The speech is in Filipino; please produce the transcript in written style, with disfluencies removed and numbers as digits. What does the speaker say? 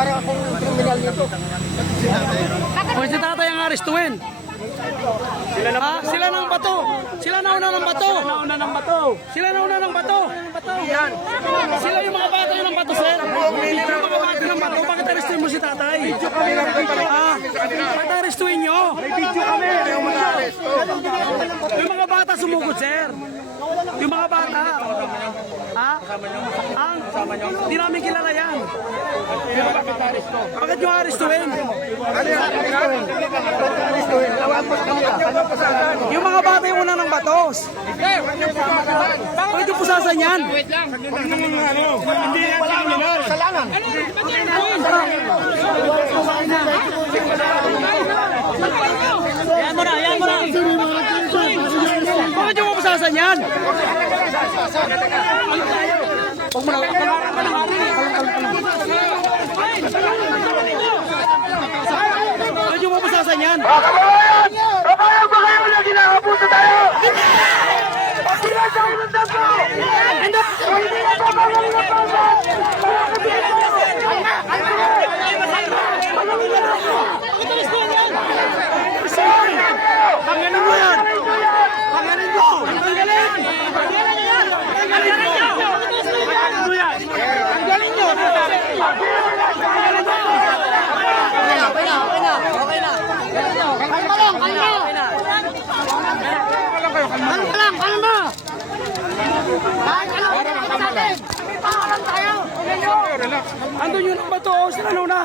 para akong kriminal nito. O si tatay ang arestuin. Sila ng bato. Sila na una ng bato. Sila na una ng bato. Yan. Sila yung mga bata yung ng bato, sir. Yung mga bata ng bato, bakit arestuin mo si tatay? Bakit arestuin nyo? May video kami. Ayaw mo na-aresto. Yung mga bata sumugod, sir. Yung mga bata. Hindi namin kilala yan. Bakit nyo arestuin? Ano yan? Arestuhin. Tawag mo sa kanila. Anong kasalan? Yung mga bata yung una ng batos. Bakit yung pusasan yan? Hindi yan kriminal. Kasalanan. Yan mo na. Bakit yung pusasan yan? Huwag mo na. Bakit yung pusasan yan? Kabayan! Kabayan ba kayo na ginakapuso tayo? Pagkila sa ilang dapo! Hindi na ba kayo na Tanggalin mo yan! Tanggalin mo! Tanggalin! Tanggalin nyo! Andun yun ang bato, sila na.